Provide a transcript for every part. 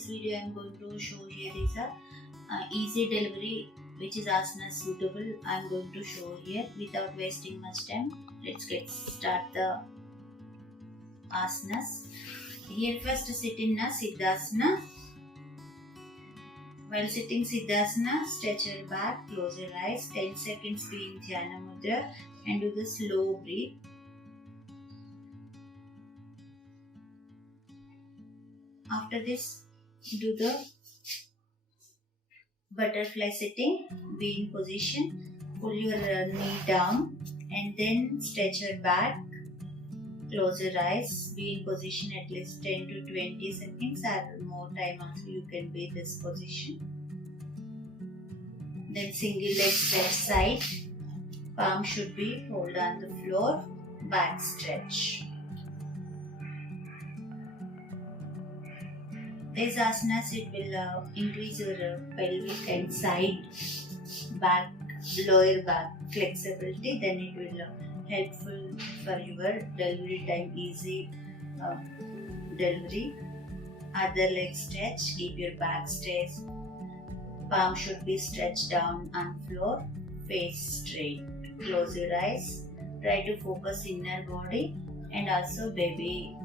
this video I am going to show here is a easy delivery, which is asana suitable. I am going to show here without wasting much time. Let's get start the asanas. Here first sit in a Siddhasana. While sitting Siddhasana, stretch your back, close your eyes, 10 seconds be in Dhyana Mudra and do the slow breathe. After this, do the butterfly sitting, be in position, pull your knee down and then stretch your back, close your eyes, be in position at least 10 to 20 seconds or more time also you can be in this position. Then single leg stretch side, palm should be hold on the floor, back stretch. These asanas, it will increase your pelvic and side, back, lower back flexibility. Then it will helpful for your delivery time, easy delivery. Other leg stretch, keep your back straight. Palm should be stretched down on floor, face straight. Close your eyes. Try to focus inner body and also baby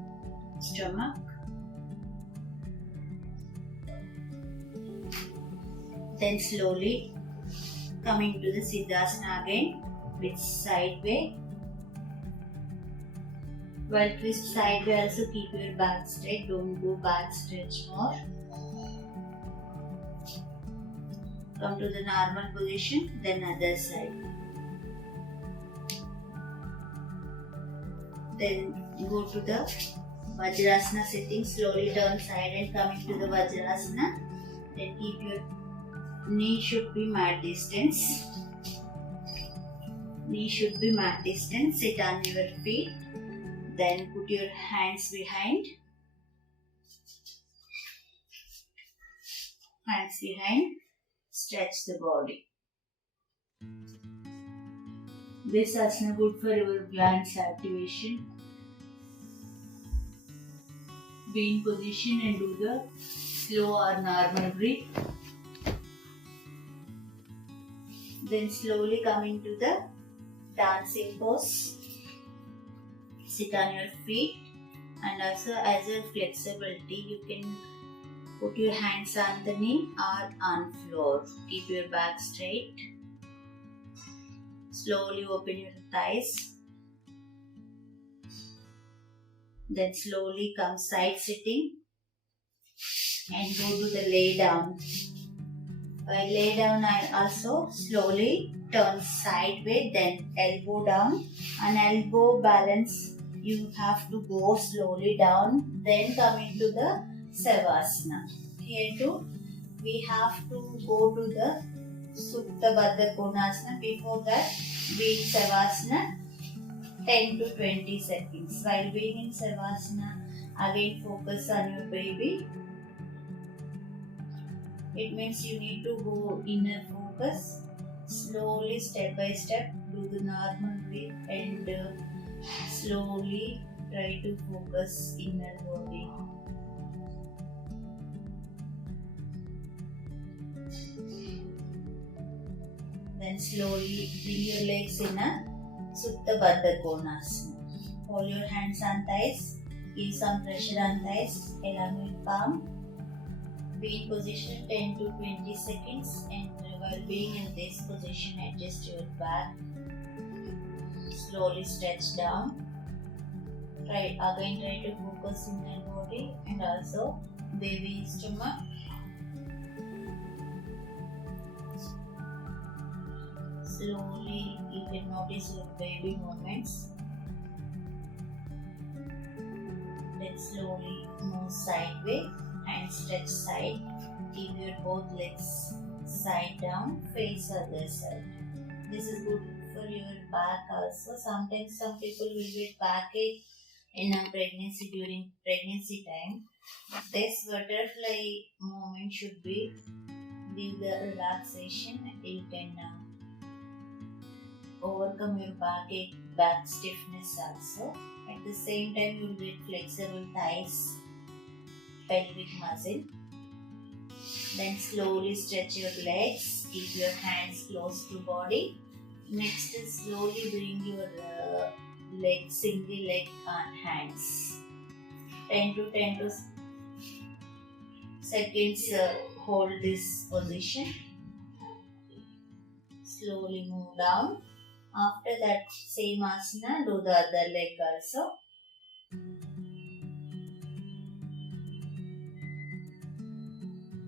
stomach. Then slowly coming to the Siddhasana again with side way. While twist side way, also keep your back straight, don't go back stretch more. Come to the normal position, then other side. Then go to the Vajrasana sitting, slowly turn side and coming to the Vajrasana. Then keep your knee should be mat distance. Knee should be mat distance. Sit on your feet. Then put your hands behind. Hands behind. Stretch the body. This asana good for your glands activation. Be in position and do the slow or normal breath. Then slowly coming to the dancing pose. Sit on your feet and also as a flexibility you can put your hands on the knee or on floor. Keep your back straight. Slowly open your thighs. Then slowly come side sitting and go to the lay down. While lay down, I also slowly turn sideways, then elbow down. On elbow balance, you have to go slowly down, then come into the Savasana. Here too, we have to go to the Supta Baddha Konasana. Before that, be in Savasana 10 to 20 seconds. While being in Savasana, again focus on your baby. It means you need to go inner focus. Slowly, step by step, do the normal breath and slowly try to focus inner body. Then slowly bring your legs in a Supta Baddha Konasana. Hold your hands on thighs. Give some pressure on thighs along with palm. Be in position 10 to 20 seconds and while being in this position adjust your back. Slowly stretch down. Try to focus in your body and also baby stomach. Slowly you can notice your baby movements. Then slowly move sideways. And stretch side, keep your both legs side down, face other side. This is good for your back also. Sometimes some people will get backache in a pregnancy during pregnancy time. This butterfly movement should be give the relaxation. You can overcome your backache, back stiffness also. At the same time, you will get flexible thighs, pelvic muscle. Then slowly stretch your legs. Keep your hands close to body. Next is slowly bring your single leg on hands. 10 seconds hold this position. Slowly move down. After that same asana, do the other leg also.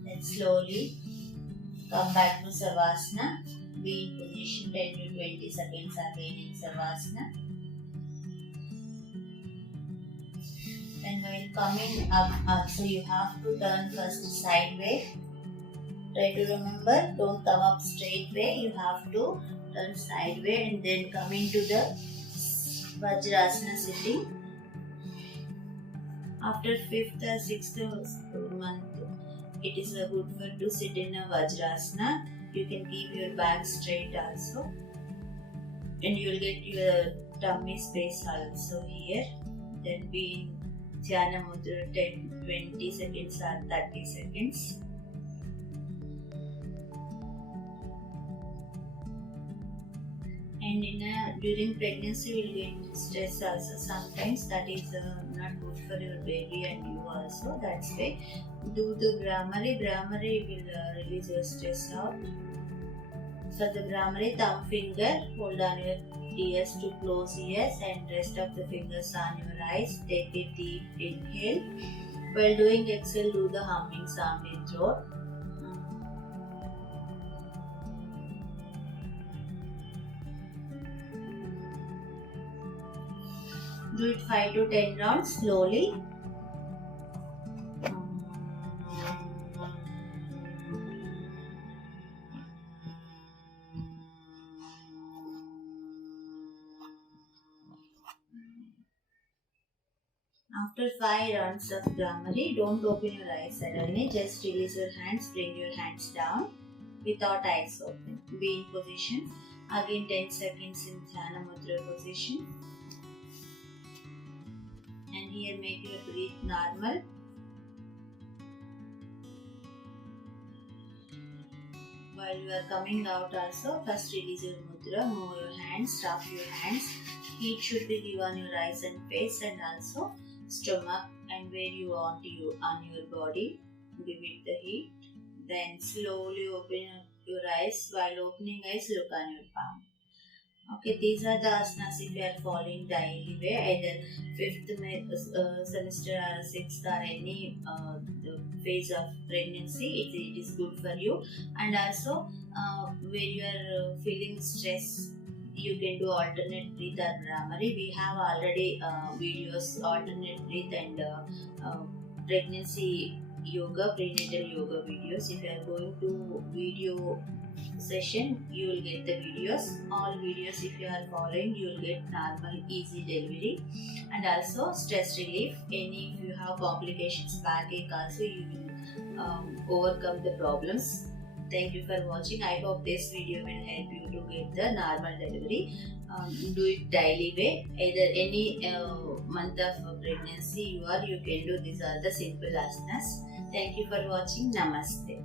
Then slowly come back to Savasana. Be in position 10 to 20 seconds again in Savasana. Then while coming up also you have to turn first sideways. Try to remember, don't come up straight way. You have to turn sideways and then come into the Vajrasana sitting. After 5th or 6th month, it is good for to sit in a Vajrasana. You can keep your back straight also, and you will get your tummy space also here. Then be in Dhyana Mudra 10, 20 seconds or 30 seconds. And during pregnancy you will get stress also sometimes. That is not good for your baby and you also. That's why do the Brahmari. Brahmari will release your stress out. For the Brahmari, thumb finger hold on your ears to close ears and rest of the fingers on your eyes. Take a deep inhale. While doing exhale, do the humming sound in throat. Do it 5 to 10 rounds slowly. After 5 rounds of Brahmari, don't open your eyes suddenly. Just release your hands, bring your hands down without eyes open. Be in position. Again 10 seconds in Dhyana Mudra position. And here make your breath normal. While you are coming out also, first release your mudra, move your hands, drop your hands. Heat should be given on your eyes and face and also stomach and where you want you on your body. Give it the heat. Then slowly open your eyes. While opening eyes, look on your palm. Okay, these are the asanas if you are following daily way, either 5th semester or 6th or any the phase of pregnancy, it is good for you. And also when you are feeling stress, you can do alternate breath or Brahmari. We have already videos, alternate breath and pregnancy yoga, prenatal yoga videos. If you are going to video session, you will get the videos. All videos if you are following, you will get normal easy delivery and also stress relief. Any if you have complications, backache also, you will overcome the problems. Thank you for watching. I hope this video will help you to get the normal delivery. Do it daily way. Either any month of pregnancy you can do. These are the simple asanas. Thank you for watching. Namaste.